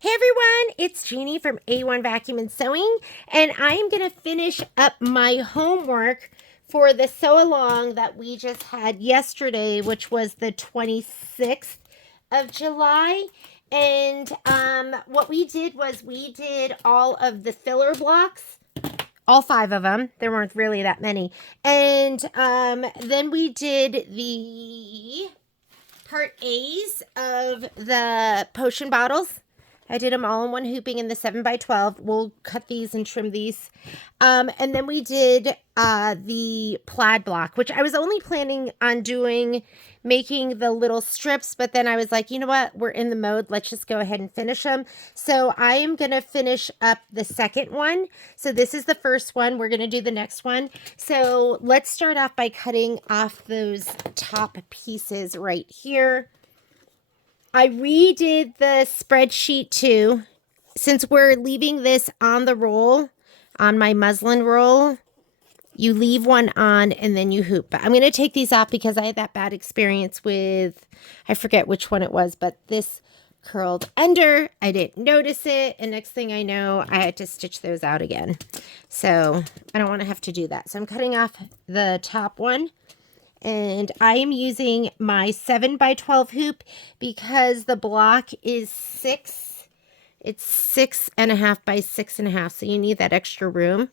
Hey everyone, it's Jeannie from A1 Vacuum and Sewing, and I am going to finish up my homework for the sew along that we just had yesterday, which was the 26th of July. And what we did was we did all of the filler blocks, all 5 of them. There weren't really that many. And then we did the part A's of the potion bottles. I did them all in one hooping in the 7x12. We'll cut these and trim these. And then we did the plaid block, which I was only planning on making the little strips, but then I was like, you know what? We're in the mode. Let's just go ahead and finish them. So I am going to finish up the second one. So this is the first one. We're going to do the next one. So let's start off by cutting off those top pieces right here. I redid the spreadsheet too. Since we're leaving this on the roll, on my muslin roll, you leave one on and then you hoop. But I'm going to take these off because I had that bad experience with, I forget which one it was, but this curled under. I didn't notice it. And next thing I know, I had to stitch those out again. So I don't want to have to do that. So I'm cutting off the top one. And I am using my 7x12 hoop because the block is 6. It's 6.5 by 6.5. So you need that extra room.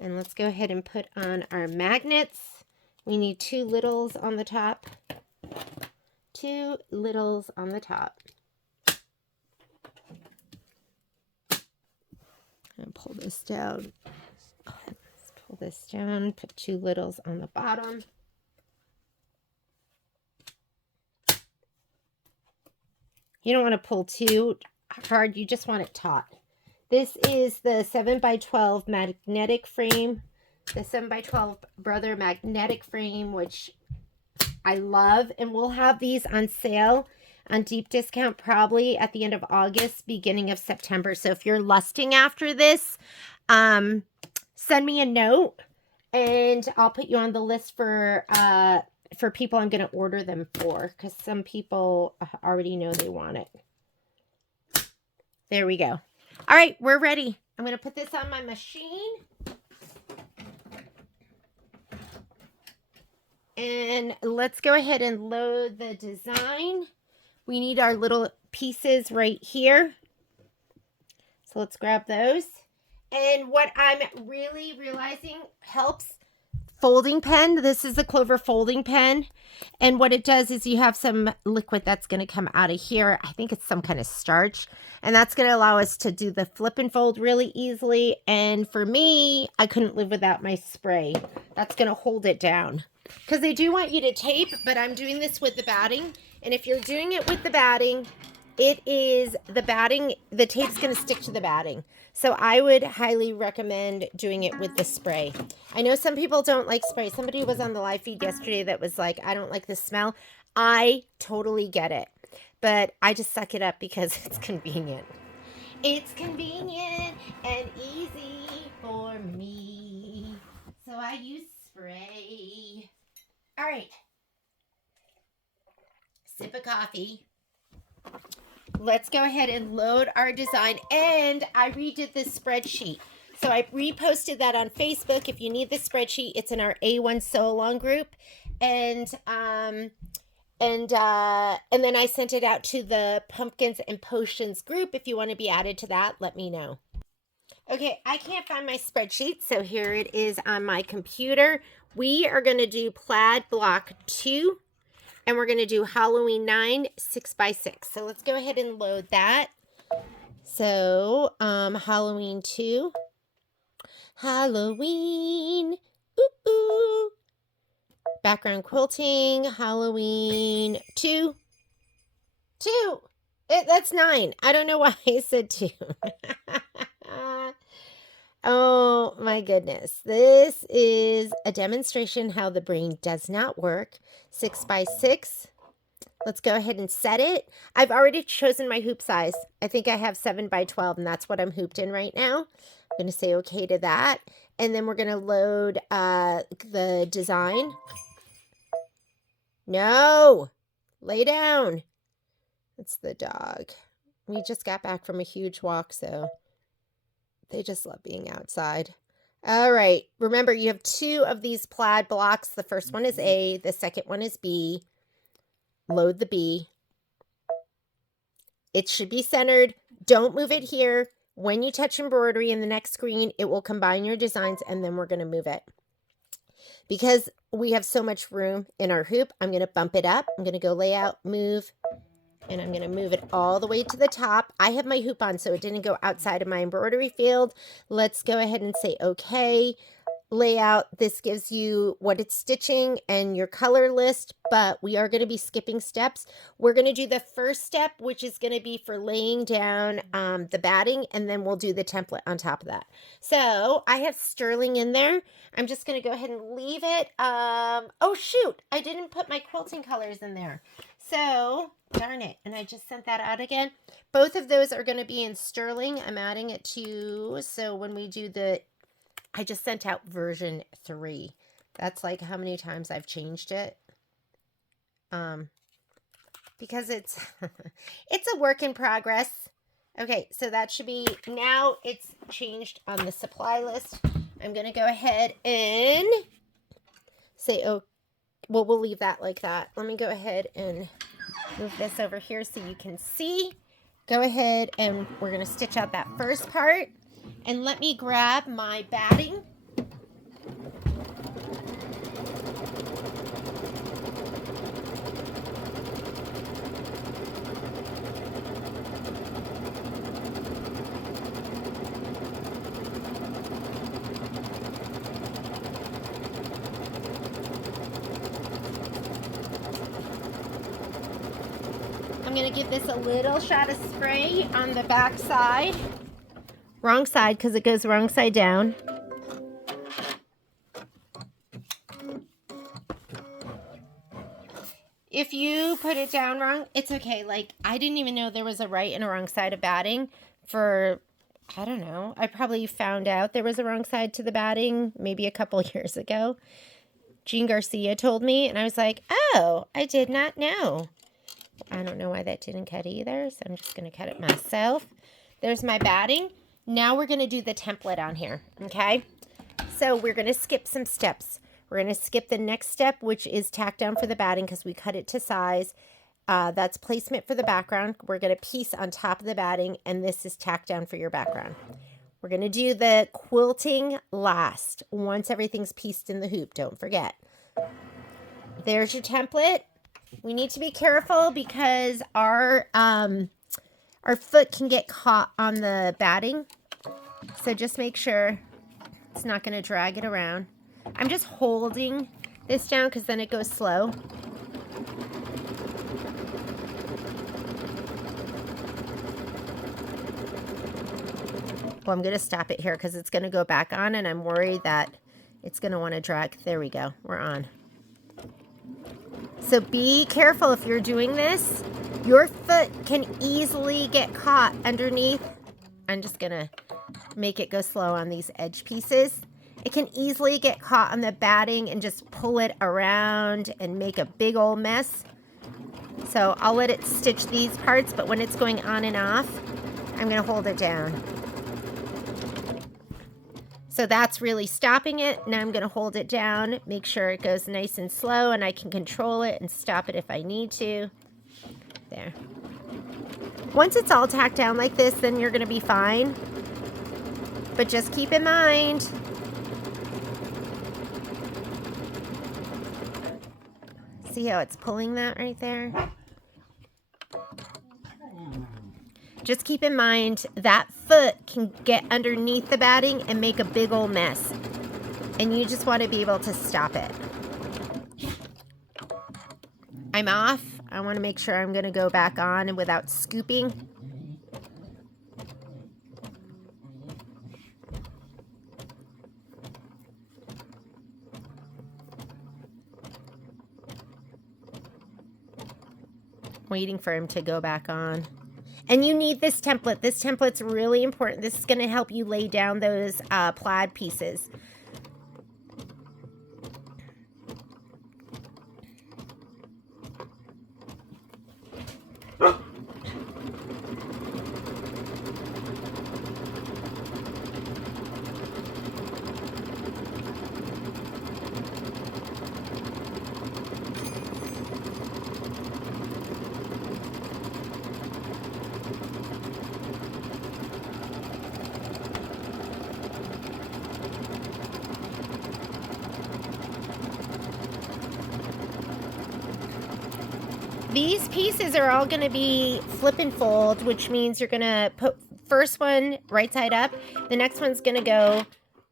And let's go ahead and put on our magnets. We need 2 littles on the top. 2 littles on the top. And pull this down. Pull this down, put 2 littles on the bottom. You don't want to pull too hard, you just want it taut. This is the 7x12 magnetic frame, the 7x12 Brother magnetic frame, which I love, and we'll have these on sale on deep discount probably at the end of August, beginning of September. So if you're lusting after this, send me a note and I'll put you on the list for people I'm going to order them for, because some people already know they want it. There we go. All right, we're ready. I'm going to put this on my machine. And let's go ahead and load the design. We need our little pieces right here. So let's grab those. And what I'm really realizing helps, folding pen. This is the Clover folding pen. And what it does is you have some liquid that's going to come out of here. I think it's some kind of starch. And that's going to allow us to do the flip and fold really easily. And for me, I couldn't live without my spray. That's going to hold it down. Because they do want you to tape, but I'm doing this with the batting. And if you're doing it with the batting, the tape's going to stick to the batting. So I would highly recommend doing it with the spray. I know some people don't like spray. Somebody was on the live feed yesterday that was like, I don't like the smell. I totally get it. But I just suck it up because it's convenient. It's convenient and easy for me. So I use spray. All right. Sip of coffee. Let's go ahead and load our design. And I redid this spreadsheet. So I reposted that on Facebook. If you need the spreadsheet, it's in our A1 Sew Along group. And then I sent it out to the Pumpkins and Potions group. If you want to be added to that, let me know. Okay, I can't find my spreadsheet, so here it is on my computer. We are going to do Plaid Block 2. And we're going to do Halloween 9, 6x6. So let's go ahead and load that. So, Halloween 2. Halloween. Ooh, ooh. Background quilting. Halloween 2. 2. That's 9. I don't know why I said 2. Oh my goodness. This is a demonstration how the brain does not work. 6x6. Let's go ahead and set it. I've already chosen my hoop size. I think I have 7x12 and that's what I'm hooped in right now. I'm going to say okay to that. And then we're going to load the design. No, lay down. It's the dog. We just got back from a huge walk, so they just love being outside. All right. Remember, you have 2 of these plaid blocks. The first one is A. The second one is B. Load the B. It should be centered. Don't move it here. When you touch embroidery in the next screen, it will combine your designs, and then we're going to move it. Because we have so much room in our hoop, I'm going to bump it up. I'm going to go layout, move, and I'm going to move it all the way to the top. I have my hoop on, so it didn't go outside of my embroidery field. Let's go ahead and say okay. Layout, this gives you what it's stitching and your color list, but we are going to be skipping steps. We're going to do the first step, which is going to be for laying down the batting, and then we'll do the template on top of that. So I have sterling in there. I'm just going to go ahead and leave it. Oh shoot, I didn't put my quilting colors in there. So darn it, and I just sent that out again. Both of those are going to be in sterling. I'm adding it to, so when we do the, I just sent out version 3. That's like how many times I've changed it. Because it's it's a work in progress. Okay, so that should be, now it's changed on the supply list. I'm going to go ahead and say, oh, well, we'll leave that like that. Let me go ahead and move this over here so you can see. Go ahead and we're going to stitch out that first part. And let me grab my batting. I'm going to give this a little shot of spray on the back side. Wrong side because it goes wrong side down. If you put it down wrong, it's okay. Like, I didn't even know there was a right and a wrong side of batting for, I don't know. I probably found out there was a wrong side to the batting maybe a couple years ago. Jean Garcia told me, and I was like, oh, I did not know. I don't know why that didn't cut either, so I'm just going to cut it myself. There's my batting. Now we're going to do the template on here, okay? So we're going to skip some steps. We're going to skip the next step, which is tack down for the batting because we cut it to size. That's placement for the background. We're going to piece on top of the batting, and this is tack down for your background. We're going to do the quilting last, once everything's pieced in the hoop. Don't forget. There's your template. We need to be careful because our foot can get caught on the batting. So just make sure it's not going to drag it around. I'm just holding this down because then it goes slow. Well, I'm going to stop it here because it's going to go back on, and I'm worried that it's going to want to drag. There we go. We're on. So be careful if you're doing this. Your foot can easily get caught underneath. I'm just going to make it go slow on these edge pieces. It can easily get caught on the batting and just pull it around and make a big old mess. So I'll let it stitch these parts, but when it's going on and off, I'm going to hold it down. So that's really stopping it. Now I'm going to hold it down, make sure it goes nice and slow, and I can control it and stop it if I need to. There. Once it's all tacked down like this, then you're going to be fine. But just keep in mind, see how it's pulling that right there? Just keep in mind that foot can get underneath the batting and make a big old mess. And you just want to be able to stop it. I'm off. I want to make sure I'm going to go back on and without scooping. Waiting for him to go back on. And you need this template. This template's really important. This is going to help you lay down those plaid pieces. these pieces are all going to be flip and fold, which means you're going to put first one right side up. The next one's going to go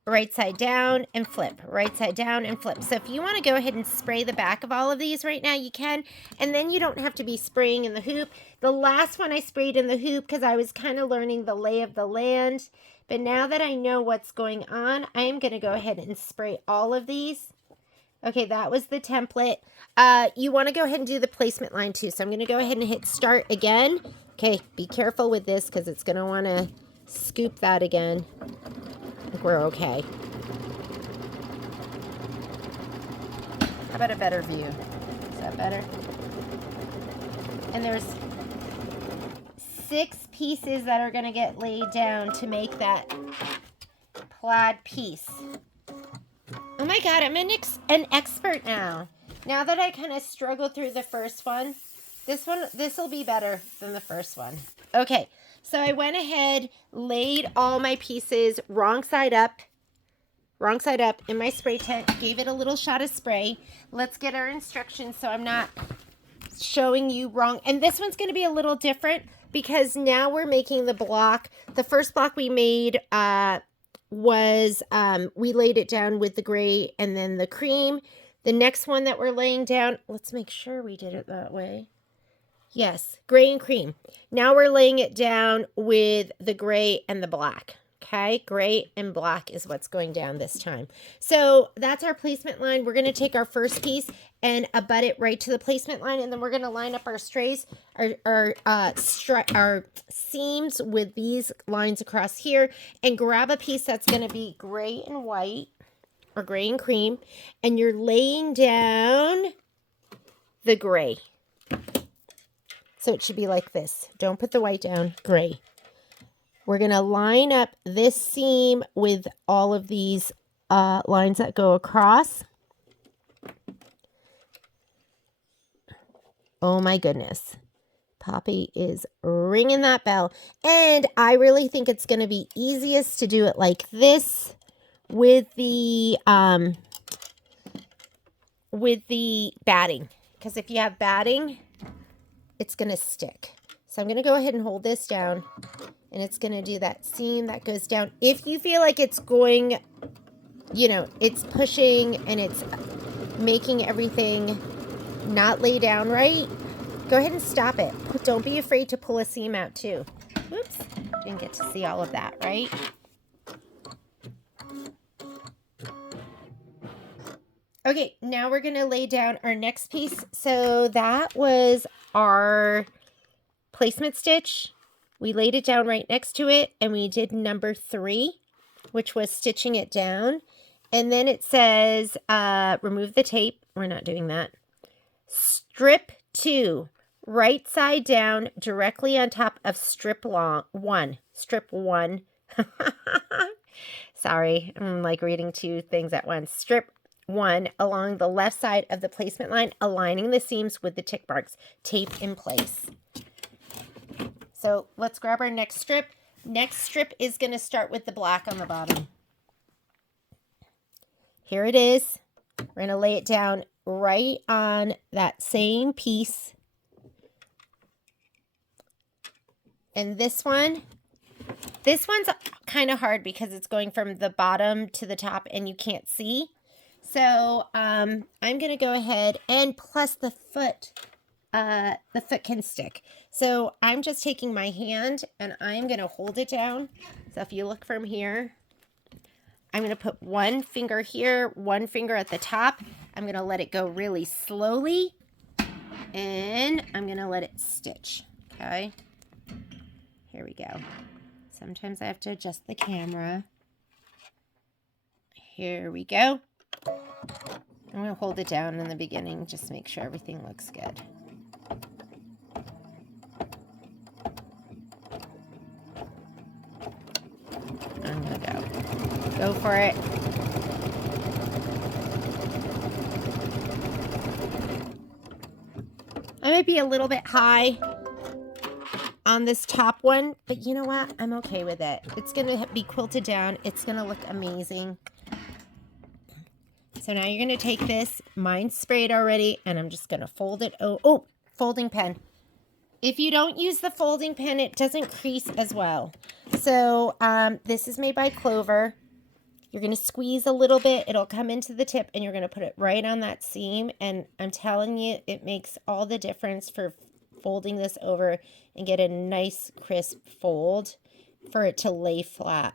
right side down and flip, right side down and flip. So if you want to go ahead and spray the back of all of these right now, you can. And then you don't have to be spraying in the hoop. The last one I sprayed in the hoop because I was kind of learning the lay of the land. But now that I know what's going on, I am going to go ahead and spray all of these. Okay, that was the template. You want to go ahead and do the placement line too. So I'm going to go ahead and hit start again. Okay, be careful with this because it's going to want to scoop that again. I think we're okay. How about a better view? Is that better? And there's 6 pieces that are going to get laid down to make that plaid piece. Oh my God, I'm an expert now. Now that I kind of struggled through the first one, this will be better than the first one. Okay, so I went ahead, laid all my pieces wrong side up in my spray tent, gave it a little shot of spray. Let's get our instructions so I'm not showing you wrong. And this one's going to be a little different because now we're making the block. The first block we made was we laid it down with the gray and then the cream. The next one that we're laying down, let's make sure we did it that way. Yes, gray and cream. Now we're laying it down with the gray and the black. Okay, gray and black is what's going down this time. So that's our placement line. We're going to take our first piece and abut it right to the placement line, and then we're going to line up our strays, our seams with these lines across here, and grab a piece that's going to be gray and white or gray and cream, and you're laying down the gray. So it should be like this. Don't put the white down, gray. We're going to line up this seam with all of these lines that go across. Oh my goodness. Poppy is ringing that bell. And I really think it's going to be easiest to do it like this with the batting. Because if you have batting, it's going to stick. So I'm going to go ahead and hold this down. And it's going to do that seam that goes down. If you feel like it's going, you know, it's pushing and it's making everything not lay down right, go ahead and stop it. Don't be afraid to pull a seam out too. Oops, didn't get to see all of that, right? Okay, now we're going to lay down our next piece. So that was our placement stitch. We laid it down right next to it, and we did number 3, which was stitching it down. And then it says, remove the tape. We're not doing that. Strip 2, right side down, directly on top of strip 1. Strip 1. Sorry, I'm like reading 2 things at once. Strip 1 along the left side of the placement line, aligning the seams with the tick marks. Tape in place. So let's grab our next strip. Next strip is going to start with the black on the bottom. Here it is. We're going to lay it down right on that same piece. And this one's kind of hard because it's going from the bottom to the top and you can't see. So I'm going to go ahead and plus the foot can stick. So I'm just taking my hand and I'm going to hold it down. So if you look from here, I'm going to put one finger here, one finger at the top. I'm going to let it go really slowly and I'm going to let it stitch. Okay. Here we go. Sometimes I have to adjust the camera. Here we go. I'm going to hold it down in the beginning, just make sure everything looks good. I'm going to go for it. I might be a little bit high on this top one, but you know what? I'm okay with it. It's going to be quilted down. It's going to look amazing. So now you're going to take this, mine's sprayed already, and I'm just going to fold it. Oh, folding pen. If you don't use the folding pen, it doesn't crease as well. So this is made by Clover. You're going to squeeze a little bit. It'll come into the tip, and you're going to put it right on that seam. And I'm telling you, it makes all the difference for folding this over and get a nice crisp fold for it to lay flat.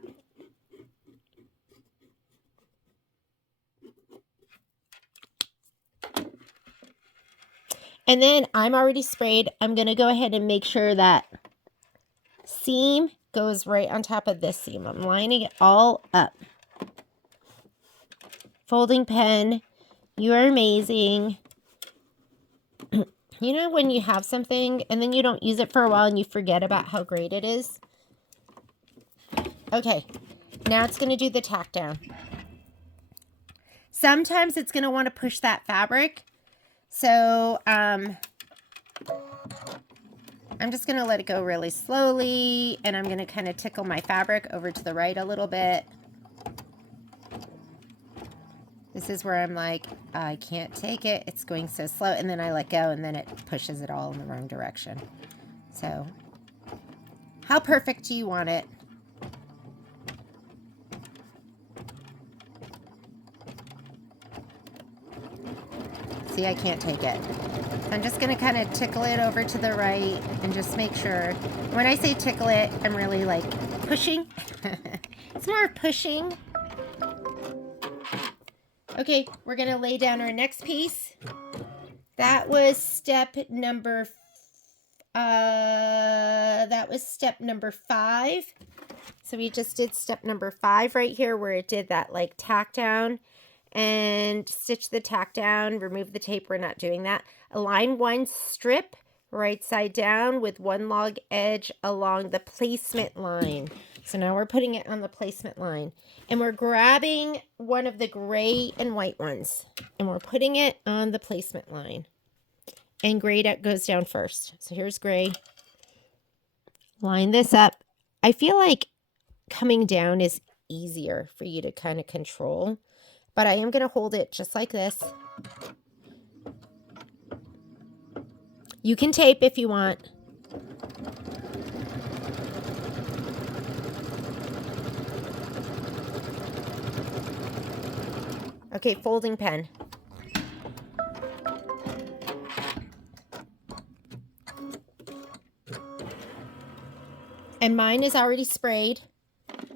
And then I'm already sprayed. I'm going to go ahead and make sure that seam goes right on top of this seam. I'm lining it all up. Folding pen, you are amazing. You know when you have something and then you don't use it for a while and you forget about how great it is? Okay, now it's going to do the tack down. Sometimes it's going to want to push that fabric. So I'm just going to let it go really slowly, and I'm going to kind of tickle my fabric over to the right a little bit. This is where I'm like, I can't take it. It's going so slow. And then I let go, and then it pushes it all in the wrong direction. So how perfect do you want it? See, I can't take it. I'm just going to kind of tickle it over to the right and just make sure. When I say tickle it, I'm really like pushing. It's more pushing. Okay, we're going to lay down our next piece. That was step number 5. So we just did step number 5 right here where it did that like tack down and stitch the tack down, remove the tape. We're not doing that. Align one strip right side down with one log edge along the placement line. So now we're putting it on the placement line, and we're grabbing one of the gray and white ones, and we're putting it on the placement line. And gray goes down first. So here's gray. Line this up. I feel like coming down is easier for you to kind of control, but I am going to hold it just like this. You can tape if you want. Okay, folding pen. And mine is already sprayed.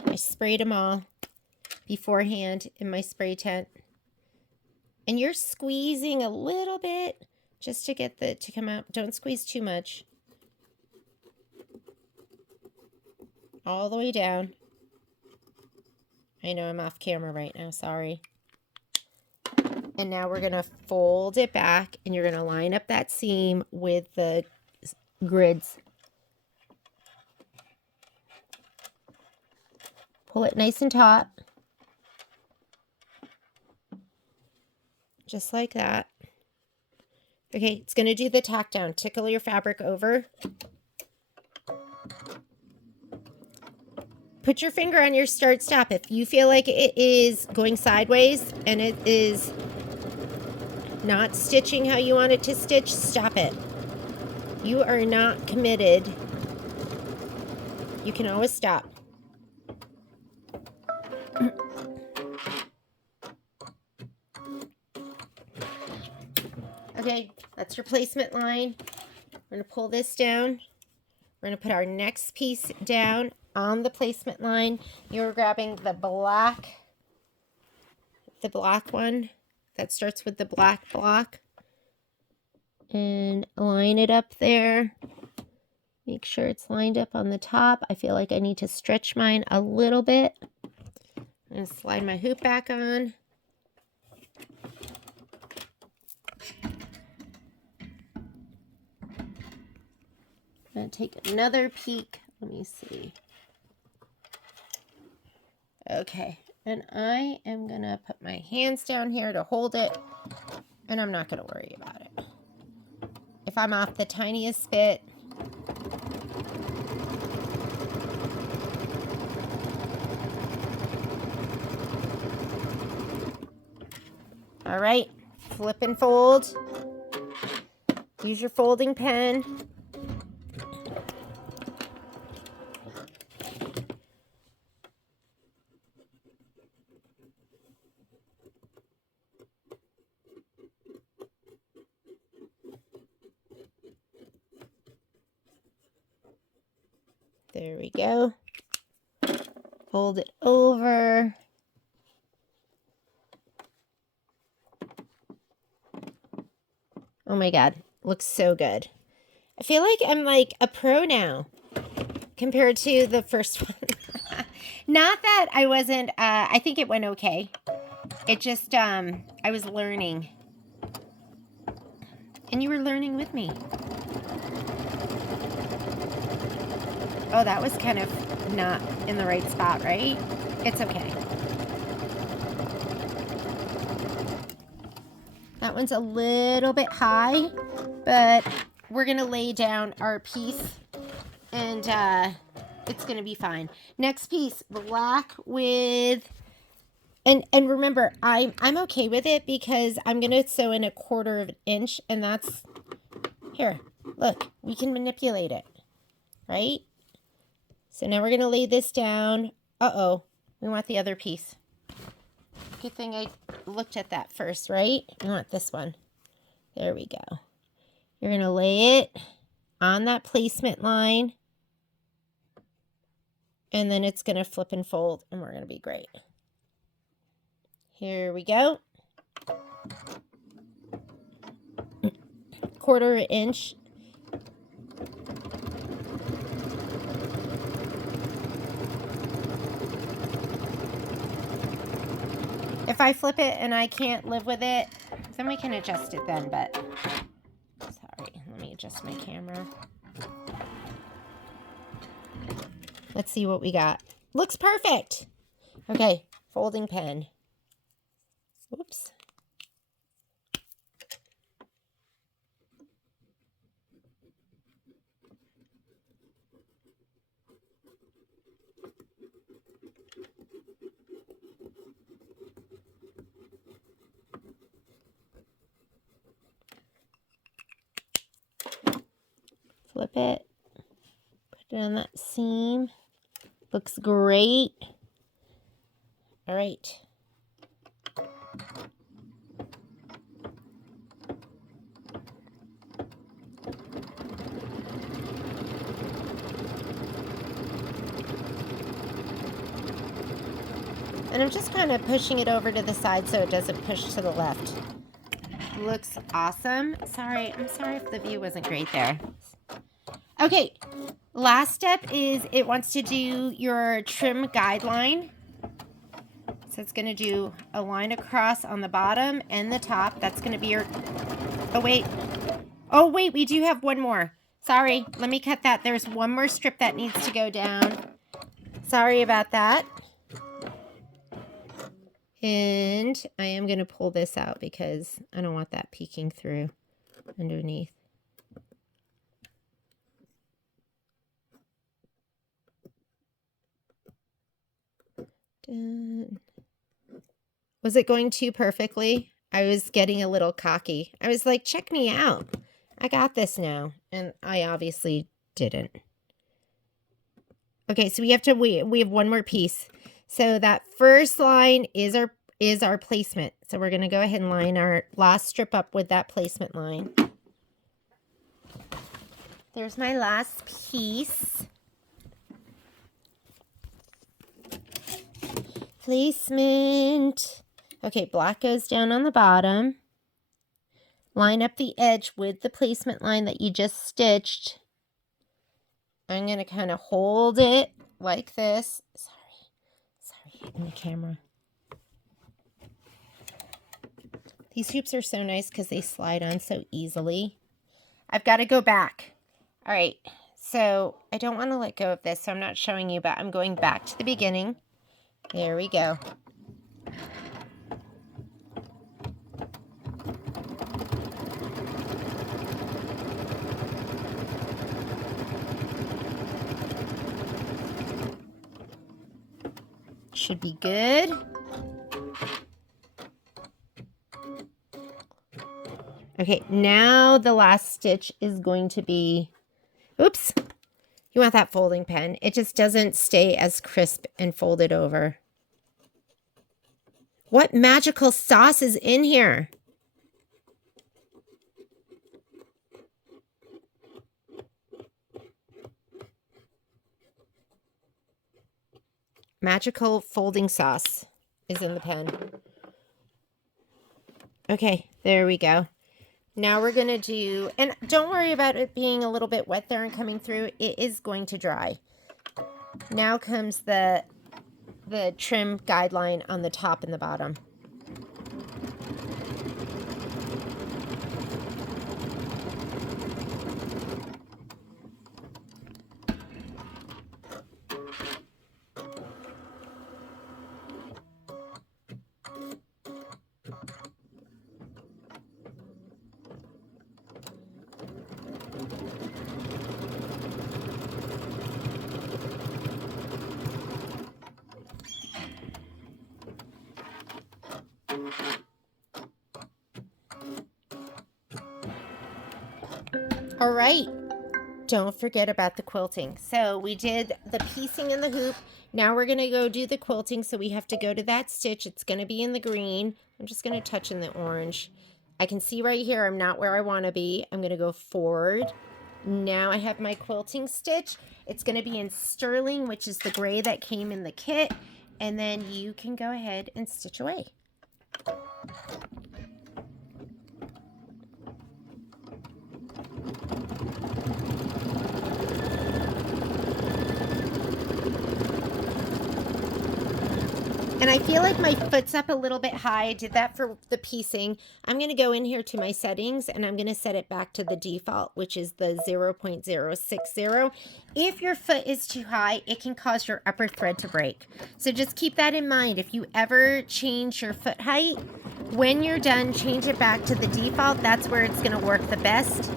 I sprayed them all beforehand in my spray tent. And you're squeezing a little bit just to get to come out. Don't squeeze too much. All the way down. I know I'm off camera right now, sorry. And now we're going to fold it back, and you're going to line up that seam with the grids. Pull it nice and taut. Just like that. Okay, it's going to do the tack down. Tickle your fabric over. Put your finger on your start stop. If you feel like it is going sideways and it is not stitching how you want it to stitch, stop it. You are not committed. You can always stop. Okay, that's your placement line. We're going to pull this down. We're going to put our next piece down on the placement line. You're grabbing the black one that starts with the black block, and line it up there. Make sure it's lined up on the top. I feel like I need to stretch mine a little bit. I'm going to slide my hoop back on. I'm going to take another peek. Let me see. Okay, and I am going to put my hands down here to hold it, and I'm not going to worry about it. If I'm off the tiniest bit, all right, flip and fold. Use your folding pen. There we go. Fold it over. Oh my God, looks so good. I feel like I'm like a pro now compared to the first one. Not that I wasn't, I think it went okay. It just, I was learning. And you were learning with me. Oh, that was kind of not in the right spot, right? It's okay. That one's a little bit high, but we're gonna lay down our piece and it's gonna be fine. Next piece, black with, and remember, I'm okay with it because I'm gonna sew in 1/4 of an inch, and that's, here, look, we can manipulate it, right? So now we're gonna lay this down. Uh-oh, we want the other piece. Good thing I looked at that first, right? We want this one. There we go. You're gonna lay it on that placement line, and then it's gonna flip and fold, and we're gonna be great. Here we go. 1/4 inch. If I flip it and I can't live with it, then we can adjust it then, but sorry, let me adjust my camera. Let's see what we got. Looks perfect. Okay, folding pen. Whoops. Flip it. Put it on that seam. Looks great. All right. And I'm just kind of pushing it over to the side so it doesn't push to the left. Looks awesome. I'm sorry if the view wasn't great there. Okay, last step is it wants to do your trim guideline. So it's going to do a line across on the bottom and the top. That's going to be your, oh wait, we do have one more. Sorry, let me cut that. There's one more strip that needs to go down. Sorry about that. And I am going to pull this out because I don't want that peeking through underneath. Done. Was it going too perfectly? I was getting a little cocky. I was like, check me out. I got this now. And I obviously didn't. Okay, so we have one more piece. So that first line is our placement. So we're going to go ahead and line our last strip up with that placement line. There's my last piece. Placement. Okay, black goes down on the bottom. Line up the edge with the placement line that you just stitched. I'm going to kind of hold it like this. Sorry, hitting the camera. These hoops are so nice because they slide on so easily. I've got to go back. All right, so I don't want to let go of this, so I'm not showing you, but I'm going back to the beginning. There we go. Should be good. Okay, now the last stitch is going to be, oops, you want that folding pen. It just doesn't stay as crisp and folded over. What magical sauce is in here? Magical folding sauce is in the pen. Okay, there we go. Now we're going to do, and don't worry about it being a little bit wet there and coming through. It is going to dry. Now comes the trim guideline on the top and the bottom. All right, don't forget about the quilting. So we did the piecing in the hoop. Now we're gonna go do the quilting. So we have to go to that stitch. It's gonna be in the green. I'm just gonna touch in the orange. I can see right here, I'm not where I wanna be. I'm gonna go forward. Now I have my quilting stitch. It's gonna be in sterling, which is the gray that came in the kit. And then you can go ahead and stitch away. And I feel like my foot's up a little bit high. I did that for the piecing. I'm going to go in here to my settings and I'm going to set it back to the default, which is the 0.060. If your foot is too high, it can cause your upper thread to break. So just keep that in mind. If you ever change your foot height, when you're done, change it back to the default. That's where it's going to work the best.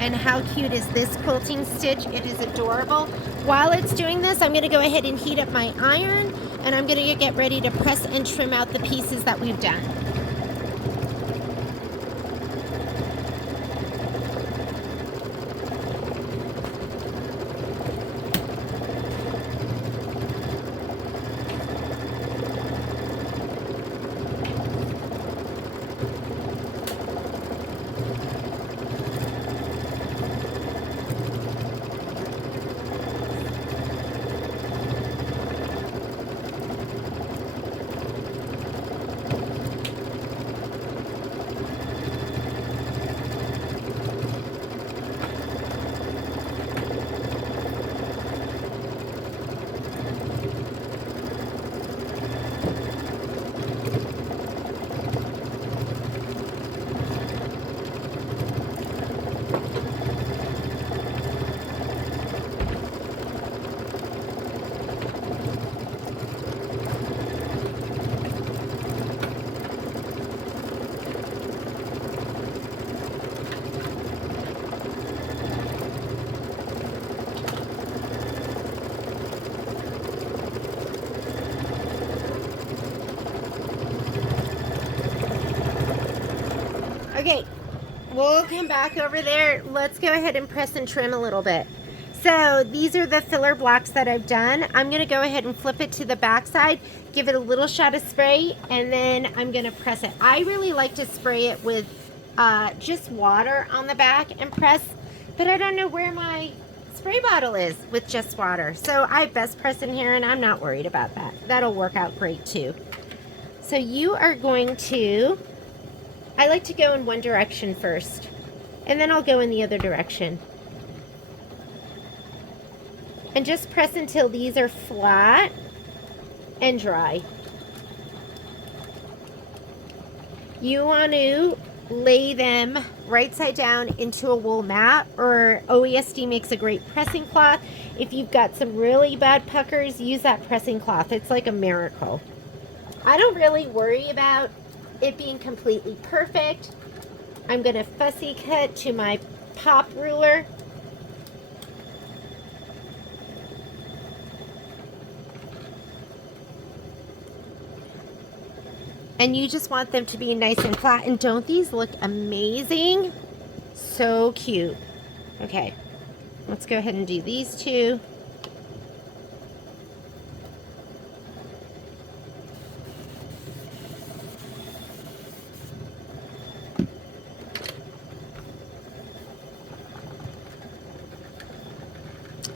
And how cute is this quilting stitch? It is adorable. While it's doing this, I'm gonna go ahead and heat up my iron and I'm gonna get ready to press and trim out the pieces that we've done. Okay, we'll come back over there. Let's go ahead and press and trim a little bit. So these are the filler blocks that I've done. I'm gonna go ahead and flip it to the back side, give it a little shot of spray, and then I'm gonna press it. I really like to spray it with just water on the back and press, but I don't know where my spray bottle is with just water. So I best press in here and I'm not worried about that. That'll work out great too. So you are going to, I like to go in one direction first, and then I'll go in the other direction. And just press until these are flat and dry. You want to lay them right side down into a wool mat, or OESD makes a great pressing cloth. If you've got some really bad puckers, use that pressing cloth. It's like a miracle. I don't really worry about it being completely perfect. I'm going to fussy cut to my pop ruler. And you just want them to be nice and flat. And don't these look amazing? So cute. Okay, let's go ahead and do these two.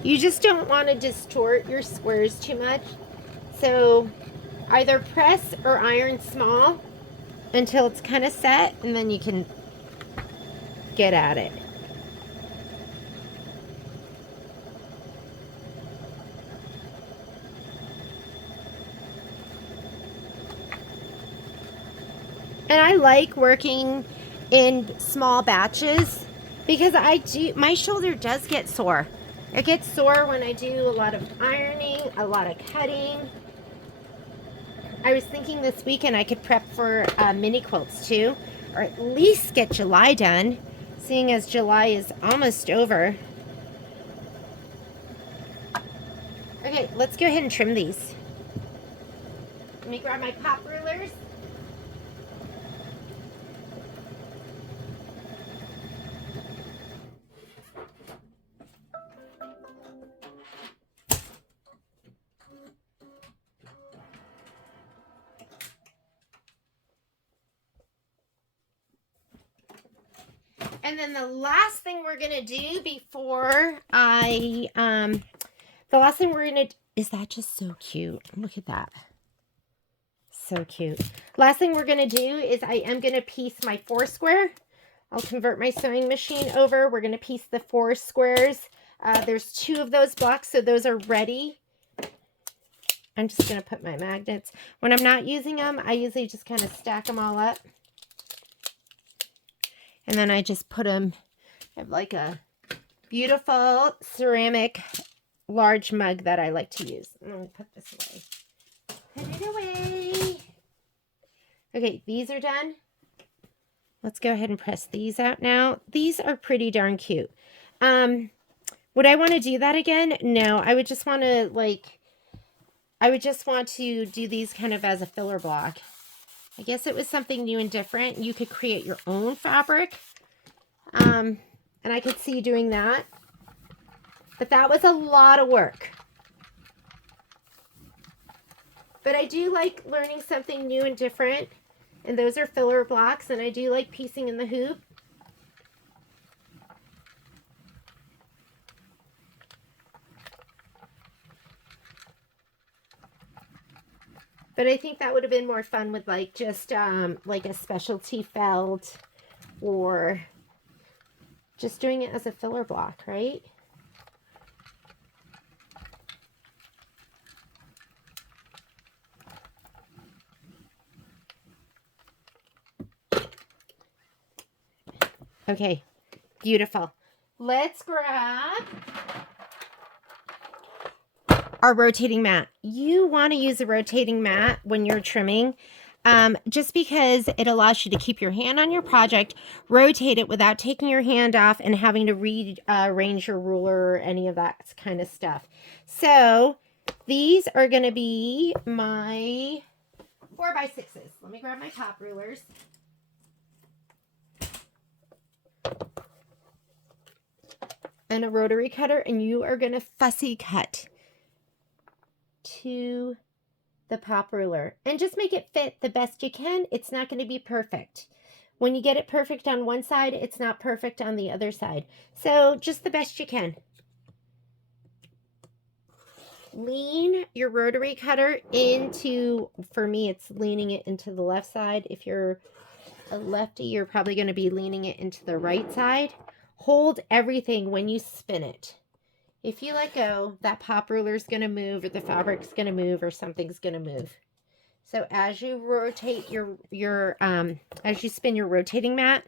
You just don't want to distort your squares too much. So either press or iron small until it's kind of set, and then you can get at it. And I like working in small batches because my shoulder does get sore. It gets sore when I do a lot of ironing, a lot of cutting. I was thinking this weekend I could prep for mini quilts too, or at least get July done, seeing as July is almost over. Okay, let's go ahead and trim these. Let me grab my pop rulers. And then the last thing we're going to do before is that just so cute? Look at that. So cute. Last thing we're going to do is I am going to piece my 4 square. I'll convert my sewing machine over. We're going to piece the 4 squares. There's 2 of those blocks, so those are ready. I'm just going to put my magnets. When I'm not using them, I usually just kind of stack them all up. And then I just put them, I have like a beautiful ceramic large mug that I like to use. I'm going to put this away. Put it away. Okay, these are done. Let's go ahead and press these out now. These are pretty darn cute. Would I want to do that again? No, I would just want to do these kind of as a filler block. I guess it was something new and different. You could create your own fabric. And I could see doing that. But that was a lot of work. But I do like learning something new and different. And those are filler blocks. And I do like piecing in the hoop. But I think that would have been more fun with like just like a specialty felt or just doing it as a filler block, right? Okay, beautiful. Let's grab our rotating mat. You want to use a rotating mat when you're trimming, just because it allows you to keep your hand on your project, rotate it without taking your hand off and having to rearrange your ruler or any of that kind of stuff. So these are going to be my 4x6s. Let me grab my top rulers. And a rotary cutter, and you are going to fussy cut to the pop ruler and just make it fit the best you can. It's not going to be perfect. When you get it perfect on one side, it's not perfect on the other side. So just the best you can. Lean your rotary cutter into, for me, it's leaning it into the left side. If you're a lefty, you're probably going to be leaning it into the right side. Hold everything when you spin it. If you let go, that pop ruler is going to move, or the fabric's going to move, or something's going to move. So as you rotate as you spin your rotating mat,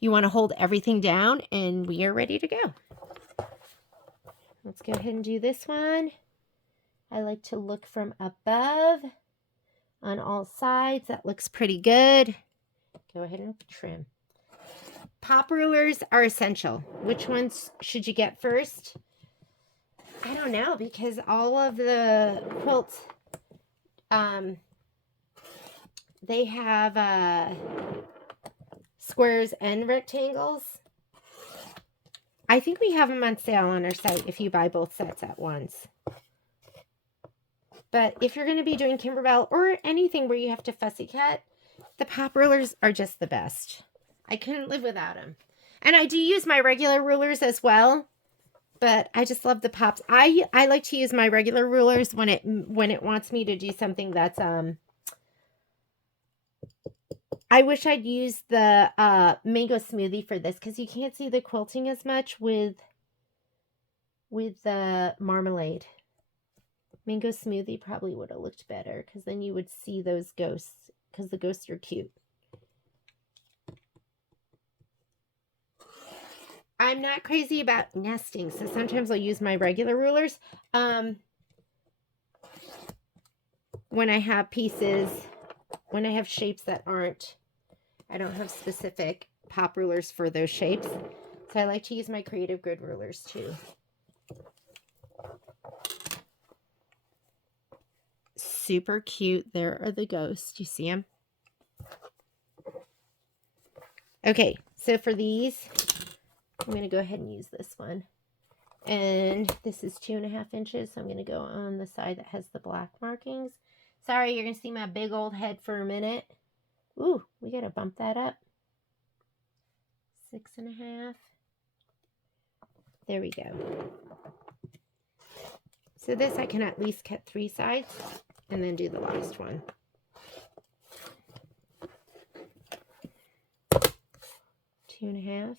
you want to hold everything down, and we are ready to go. Let's go ahead and do this one. I like to look from above on all sides. That looks pretty good. Go ahead and trim. Pop rulers are essential. Which ones should you get first? I don't know, because all of the quilt they have squares and rectangles. I think we have them on sale on our site if you buy both sets at once. But if you're going to be doing Kimberbell or anything where you have to fussy cut, the pop rulers are just the best. I couldn't live without them. And I do use my regular rulers as well, but I just love the pops. I like to use my regular rulers when it wants me to do something that's I wish I'd used the mango smoothie for this because you can't see the quilting as much with the marmalade. Mango smoothie probably would have looked better because then you would see those ghosts because the ghosts are cute. I'm not crazy about nesting, so sometimes I'll use my regular rulers. When I have pieces, when I have shapes that I don't have specific pop rulers for those shapes. So I like to use my creative grid rulers too. Super cute. There are the ghosts. You see them? Okay, so for these, I'm going to go ahead and use this one. And this is 2.5 inches, so I'm going to go on the side that has the black markings. Sorry, you're going to see my big old head for a minute. Ooh, we got to bump that up. 6.5. There we go. So this I can at least cut 3 sides and then do the last one. Two and a half.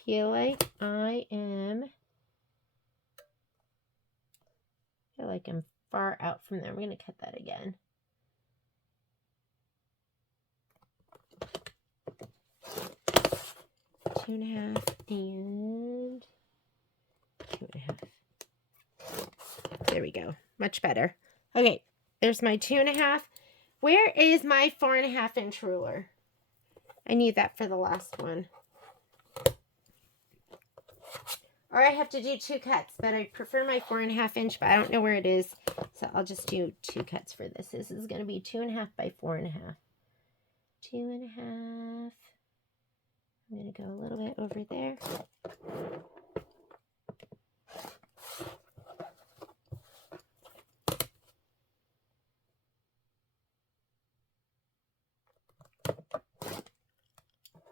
I feel like I'm far out from there. I'm going to cut that again. Two and a half and 2.5. There we go. Much better. Okay, there's my 2.5. Where is my 4.5 inch ruler? I need that for the last one. Or I have to do 2 cuts, but I prefer my 4.5 inch, but I don't know where it is. So I'll just do 2 cuts for this. This is going to be 2.5 by 4.5. 2.5. I'm going to go a little bit over there.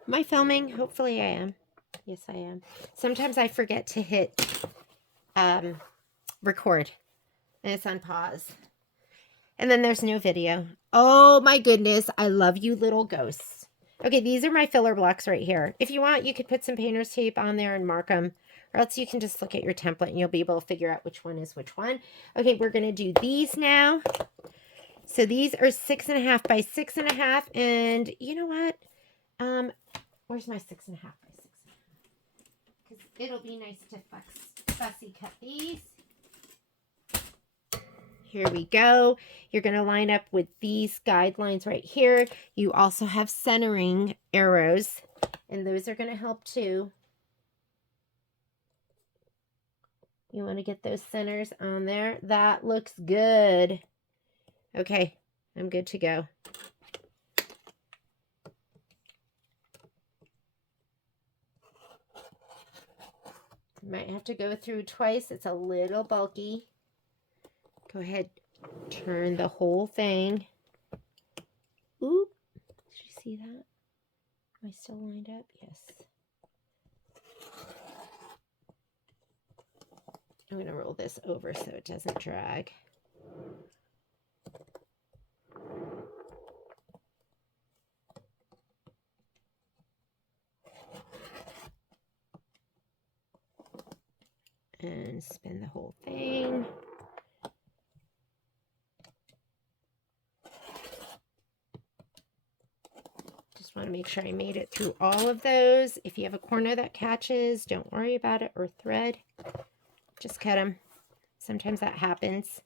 Am I filming? Hopefully I am. Yes, I am. Sometimes I forget to hit record and it's on pause. And then there's no video. Oh my goodness. I love you little ghosts. Okay, these are my filler blocks right here. If you want, you could put some painter's tape on there and mark them. Or else you can just look at your template and you'll be able to figure out which one is which one. Okay, we're going to do these now. So these are 6.5 by 6.5. And you know what? Where's my 6.5 by 6.5? Because it'll be nice to fussy cut these. Here we go. You're going to line up with these guidelines right here. You also have centering arrows, and those are going to help too. You want to get those centers on there. That looks good. Okay, I'm good to go. Might have to go through twice. It's a little bulky. Go ahead, turn the whole thing. Oop, did you see that? Am I still lined up? Yes. I'm going to roll this over so it doesn't drag. And spin the whole thing. Just want to make sure I made it through all of those. If you have a corner that catches, don't worry about it, or thread. Just cut them. Sometimes that happens.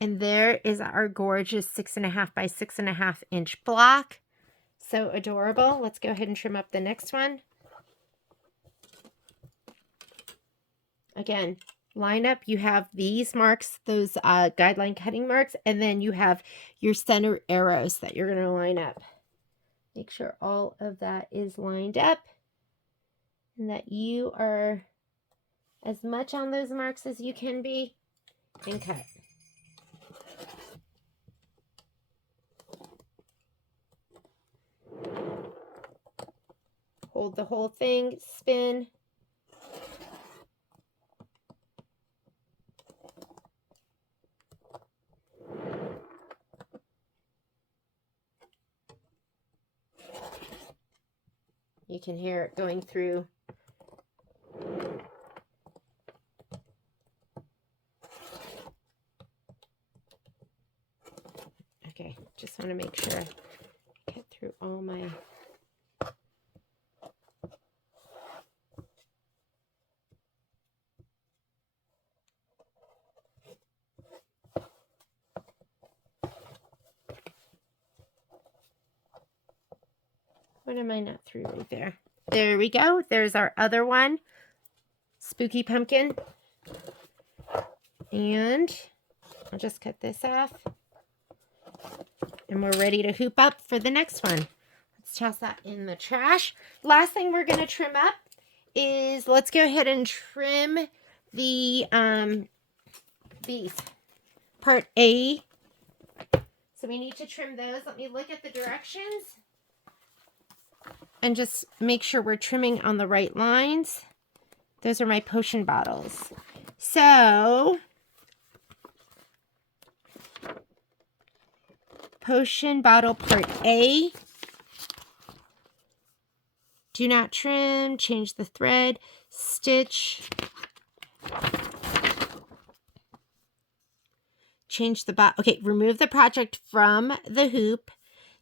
And there is our gorgeous 6.5 by 6.5 inch block. So adorable. Let's go ahead and trim up the next one. Again, line up. You have these marks, those guideline cutting marks, and then you have your center arrows that you're going to line up. Make sure all of that is lined up and that you are as much on those marks as you can be, and cut. Hold the whole thing, spin. You can hear it going through. Okay, just want to make sure I get through all my... What am I not through right there? There we go. There's our other one. Spooky pumpkin. And I'll just cut this off. And we're ready to hoop up for the next one. Let's toss that in the trash. Last thing we're going to trim up is, let's go ahead and trim the these. Part A. So we need to trim those. Let me look at the directions. And just make sure we're trimming on the right lines. Those are my potion bottles. So, potion bottle part A. Do not trim, change the thread, stitch, change the okay, remove the project from the hoop,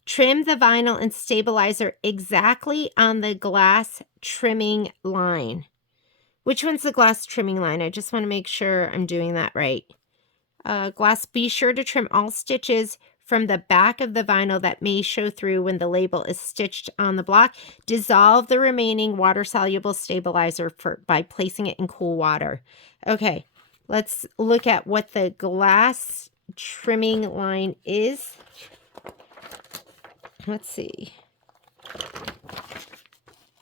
trim the vinyl and stabilizer exactly on the glass trimming line. Which one's the glass trimming line? I just want to make sure I'm doing that right. Glass, be sure to trim all stitches from the back of the vinyl that may show through when the label is stitched on the block. Dissolve the remaining water-soluble stabilizer by placing it in cool water. Okay, let's look at what the glass trimming line is. Let's see.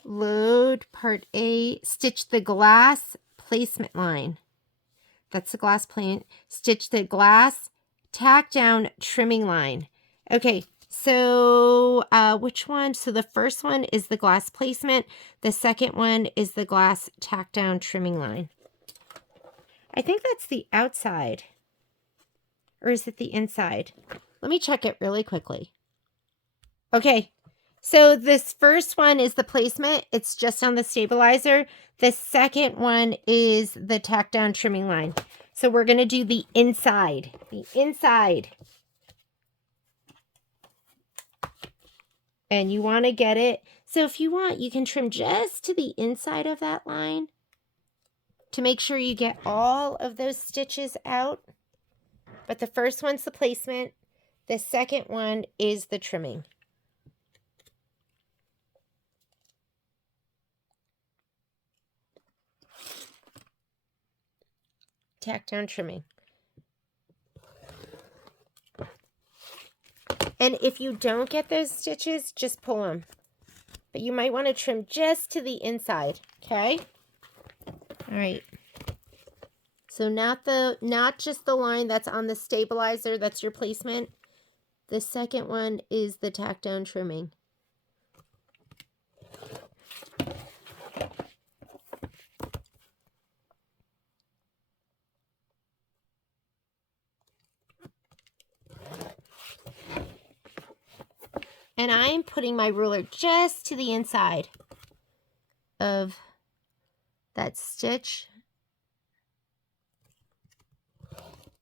Load part A, stitch the glass placement line. That's the glass plane. Stitch the glass tack down trimming line. Okay, so which one? So the first one is the glass placement. The second one is the glass tack down trimming line. I think that's the outside. Or is it the inside? Let me check it really quickly. Okay, so this first one is the placement. It's just on the stabilizer. The second one is the tack down trimming line. So we're going to do the inside. The inside. And you want to get it. So if you want, you can trim just to the inside of that line to make sure you get all of those stitches out. But the first one's the placement. The second one is the trimming. Tack down trimming. And if you don't get those stitches, just pull them. But you might want to trim just to the inside, okay? All right. So not just the line that's on the stabilizer, that's your placement. The second one is the tack down trimming. And I'm putting my ruler just to the inside of that stitch.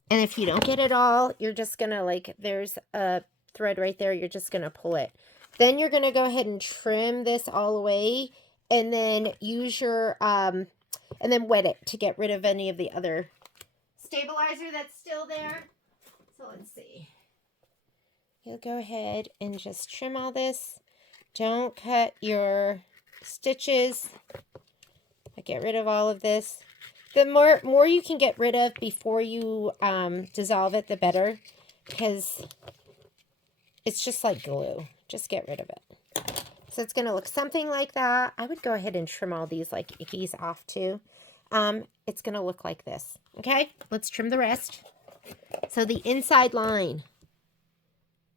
And if you don't get it all, you're just going to, like, there's a thread right there. You're just going to pull it. Then you're going to go ahead and trim this all away and then use your, and then wet it to get rid of any of the other stabilizer that's still there. So let's see. You'll go ahead and just trim all this. Don't cut your stitches. Get rid of all of this. The more you can get rid of before you dissolve it, the better, because it's just like glue. Just get rid of it. So it's going to look something like that. I would go ahead and trim all these like ickies off too. It's going to look like this. Okay, let's trim the rest. So the inside line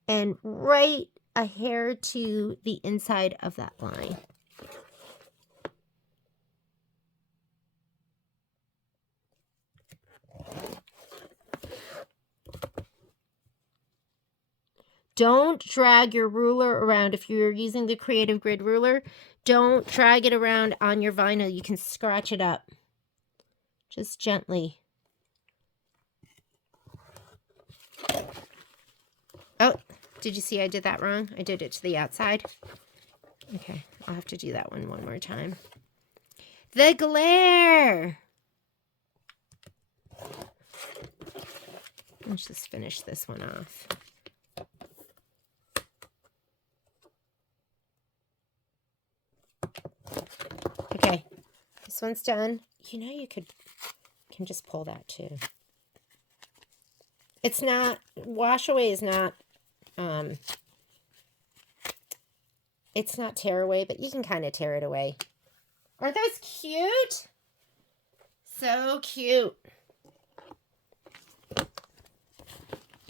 and right a hair to the inside of that line. Don't drag your ruler around. If you're using the Creative Grid ruler, don't drag it around on your vinyl. You can scratch it up. Just gently. Oh, did you see I did that wrong? I did it to the outside. Okay, I'll have to do that one more time. The glare! Let's just finish this one off. Okay, this one's done. You know, you can just pull that too. It's not, wash away is not, it's not tear away, but you can kind of tear it away. Aren't those cute? So cute.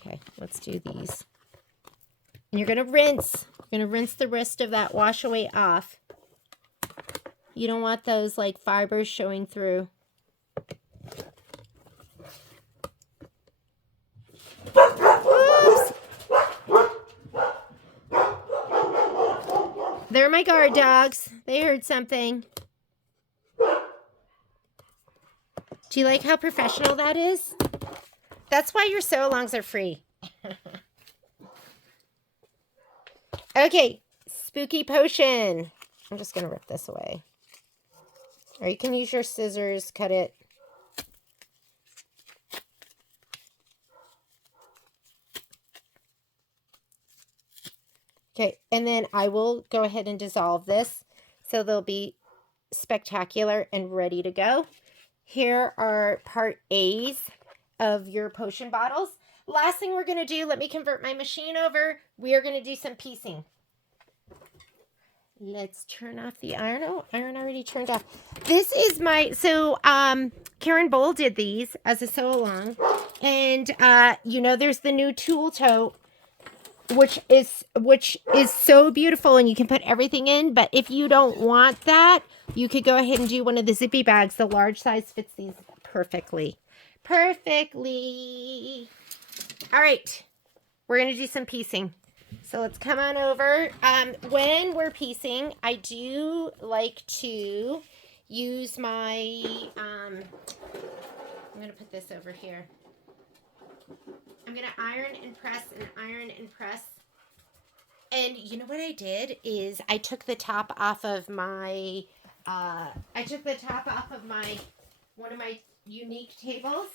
Okay, let's do these. And you're going to rinse. You're going to rinse the rest of that wash away off. You don't want those like fibers showing through. Oops. They're my guard dogs. They heard something. Do you like how professional that is? That's why your sew-alongs are free. Okay, spooky potion. I'm just going to rip this away. Or you can use your scissors, cut it. Okay, and then I will go ahead and dissolve this so they'll be spectacular and ready to go. Here are part A's of your potion bottles. Last thing we're going to do, let me convert my machine over. We are going to do some piecing. Let's turn off the iron. Oh, iron already turned off. This is my, so Karen Bowl did these as a sew along. And you know, there's the new tool tote, which is so beautiful, and you can put everything in. But if you don't want that, you could go ahead and do one of the zippy bags. The large size fits these perfectly. Perfectly. All right, we're going to do some piecing. So let's come on over. When we're piecing, I do like to use my, I'm going to put this over here. I'm going to iron and press and iron and press. And you know what I did is I took the top off of my, one of my unique tables.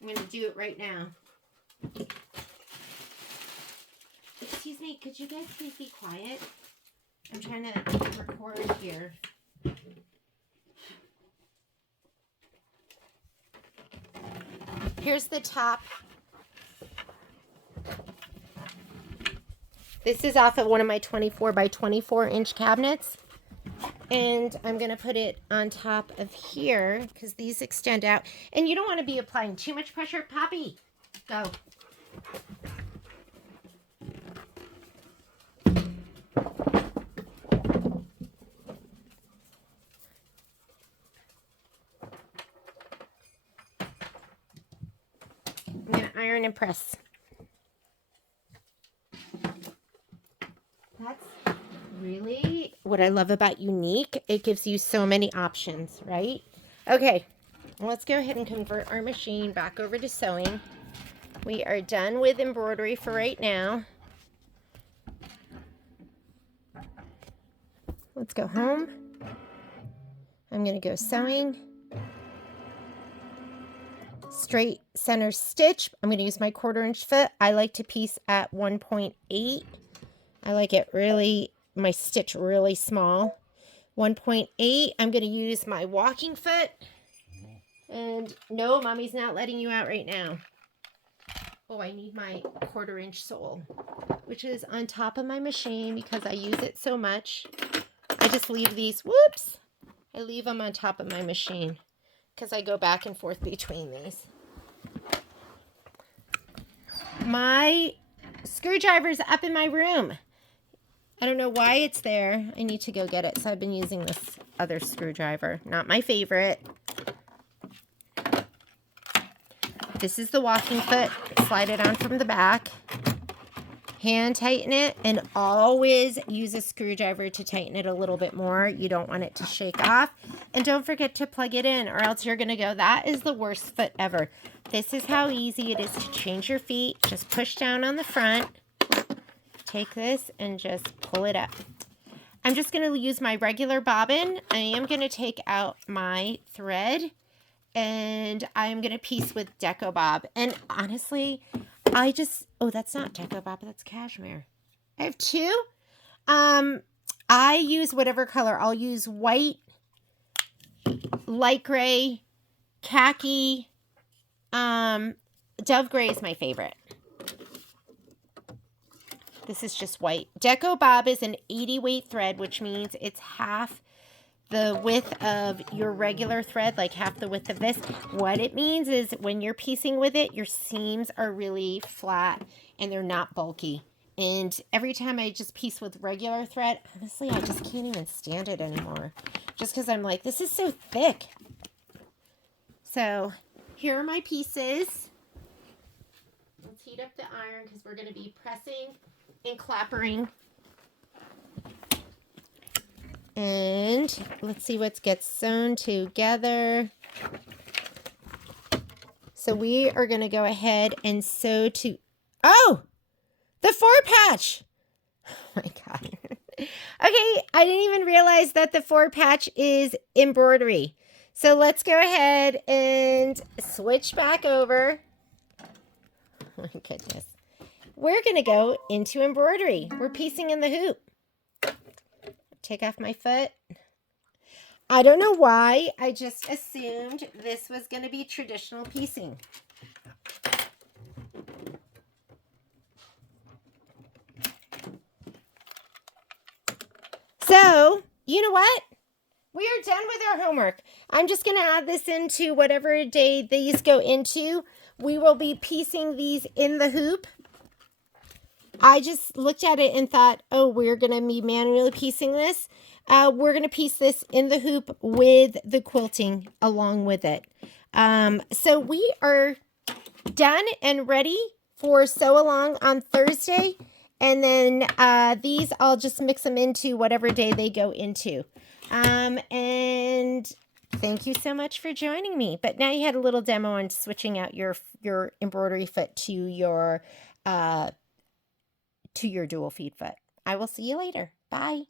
I'm going to do it right now. Excuse me, could you guys please be quiet? I'm trying to record here. Here's the top. This is off of one of my 24 by 24 inch cabinets. And I'm going to put it on top of here because these extend out. And you don't want to be applying too much pressure. Poppy, go. I'm going to iron and press. That's really what I love about Unique. It gives you so many options, right? Okay, let's go ahead and convert our machine back over to sewing. We are done with embroidery for right now. Let's go home. I'm going to go sewing. straight center stitch. I'm going to use my 1/4 inch foot. I like to piece at 1.8. I like it really, my stitch really small. 1.8. I'm going to use my walking foot. And no, mommy's not letting you out right now. Oh, I need my 1/4 inch sole, which is on top of my machine because I use it so much. I just leave these, whoops, I leave them on top of my machine because I go back and forth between these. My screwdriver's up in my room. I don't know why it's there. I need to go get it. So I've been using this other screwdriver. Not my favorite. This is the walking foot. Slide it on from the back. Hand tighten it, and always use a screwdriver to tighten it a little bit more. You don't want it to shake off. And don't forget to plug it in, or else you're going to go, that is the worst foot ever. This is how easy it is to change your feet. Just push down on the front. Take this and just pull it up. I'm just going to use my regular bobbin. I am going to take out my thread, and I'm going to piece with Deco Bob. And honestly, oh, that's not Deco Bob, that's cashmere. I have two. I use whatever color. I'll use white, light gray, khaki. Dove gray is my favorite. This is just white. Deco Bob is an 80 weight thread, which means it's half the width of your regular thread, like half the width of this. What it means is when you're piecing with it, your seams are really flat and they're not bulky. And every time I just piece with regular thread, honestly, I just can't even stand it anymore. Just because I'm like, this is so thick. So here are my pieces. Let's heat up the iron because we're going to be pressing and clappering. And let's see what gets sewn together. So we are going to go ahead and sew to, oh, the 4-patch. Oh my God. Okay, I didn't even realize that the 4-patch is embroidery. So let's go ahead and switch back over. Oh my goodness. We're going to go into embroidery. We're piecing in the hoop. Take off my foot. I don't know why. I just assumed this was going to be traditional piecing. So, you know what? We are done with our homework. I'm just going to add this into whatever day these go into. We will be piecing these in the hoop. I just looked at it and thought, oh, we're going to be manually piecing this. We're going to piece this in the hoop with the quilting along with it. So we are done and ready for sew along on Thursday. And then these, I'll just mix them into whatever day they go into. And thank you so much for joining me. But now you had a little demo on switching out your embroidery foot to your dual feed foot. I will see you later. Bye.